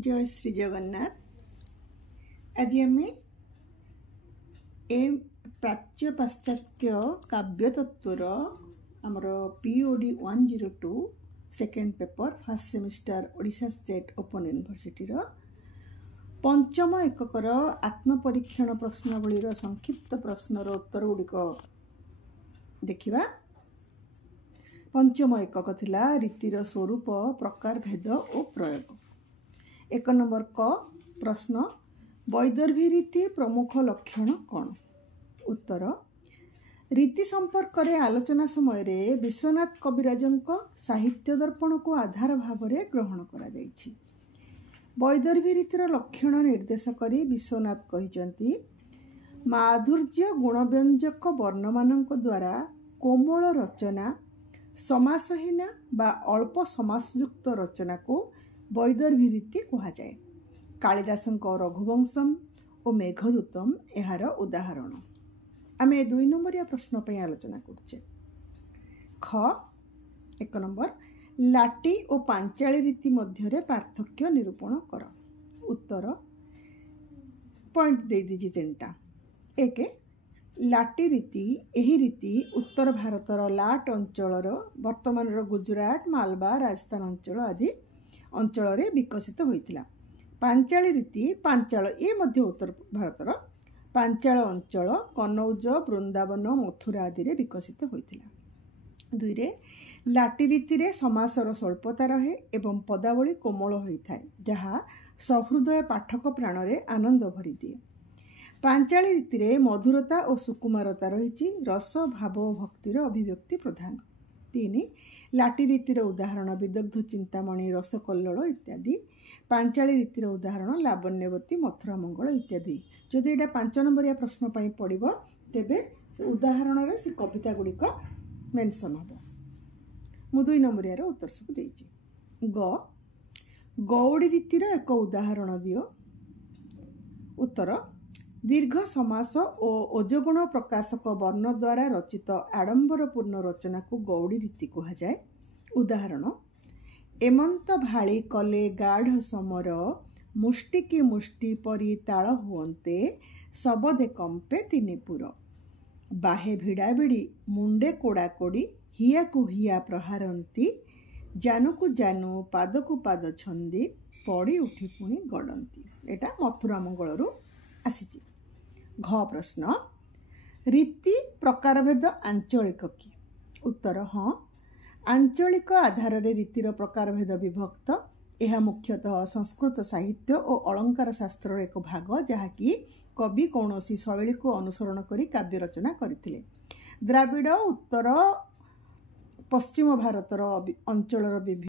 जय श्री जगन्नाथ। आज आम ए प्राच्य पाश्चात्य काव्य तत्वर आमर POD 102 second paper first semester Odisha state open university पंचम एककर आत्मपरीक्षण प्रश्नावली संक्षिप्त प्रश्नर उत्तर गुड़िक देखा। पंचम एकक थिला रीतिर स्वरूप प्रकार भेद और प्रयोग। एक नंबर क प्रश्न वैदर्भी रीति प्रमुख लक्षण कौन? उत्तर रीति संपर्क रे आलोचना समय रे विश्वनाथ कविराजंक साहित्य दर्पण को आधार भाव रे ग्रहण करा जायछि। वैदर्भी रीतिर लक्षण निर्देश करी विश्वनाथ कहिचंती माधुर्य गुणव्यंजक वर्णमानक द्वारा कोमल रचना समासहीन बा अल्प समासयुक्त रचना को वैदर्भी रीति कहा जाए। कालिदासंक रघुवंशम और मेघदूतम यार उदाहरण। आम 2 नंबरिया प्रश्न पे आलोचना करछे। ख एक नंबर लाटी और पांचाली रीति मध्य पार्थक्य निरूपण कर। उत्तर पॉइंट दे दीजिए 3टा। एक लाटी रीति एही रीति उत्तर भारतर लाट अंचल वर्तमान गुजरात मालवा राजस्थान अंचल आदि अंचल विकसित होइतिला। पांचाली रीति पांचाल ये मध्य उत्तर भारतर पांचाल अंचल कनौज वृंदावन मथुरा आदि विकसित होइतिला। 2 रे लाटी रीति रे समासर स्वल्पता रहे एवं पदावली कोमल होइथाय जहा सहृदय पाठक प्राण रे आनंद भरी दिए। पांचाली रीति रे मधुरता और सुकुमारता रही रस भाव भक्तिर अभिव्यक्ति प्रधान। 3 लाटी रीतिर उदाहरण विदग्ध चिंतामणि रसकल्लोल इत्यादि। पांचाली रीतिर उदाहरण लावण्यवती मथुरा मंगल इत्यादि। जदि एटा 5 नंबरिया प्रश्न पाई पड़िबो तेबे उदाहरण रे से कविता गुड़िक मेंशन हबो। मु 2 नंबरिया उत्तर सब देइछि। ग गौड़ी रीतिर एक उदाहरण दियो। उत्तर दीर्घ समास और ओजगुण प्रकाशक वर्ण द्वारा रचित आडंबरपूर्ण रचना को गौड़ी रीति कहा जाए। उदाहरण एमंत भाली कले गाढ़ समर मुष्टि की मुष्टि परी ताल हुअन्ते सबदे कंपे तिनिपुर बाहे भिड़ा भिड़ी मुंडे कोड़ा कोड़ी हिया को हिया प्रहारंती जानू को जानू पाद को पाद छंदी पड़ी उठी पुणी गड़ंती। एटा मथुरा मंगल आसी। घ प्रश्न रीति प्रकारभेद आंचलिक कि? उत्तर हाँ। आंचलिक आधार रे रीतिर प्रकारभेद विभक्त। यह मुख्यतः संस्कृत साहित्य और अलंकार शास्त्र एक भाग जहाँकि कवि कौनसी शैली को अनुसरण करी काव्य रचना करथिले। द्राविड़ उत्तर पश्चिम भारतर अंचल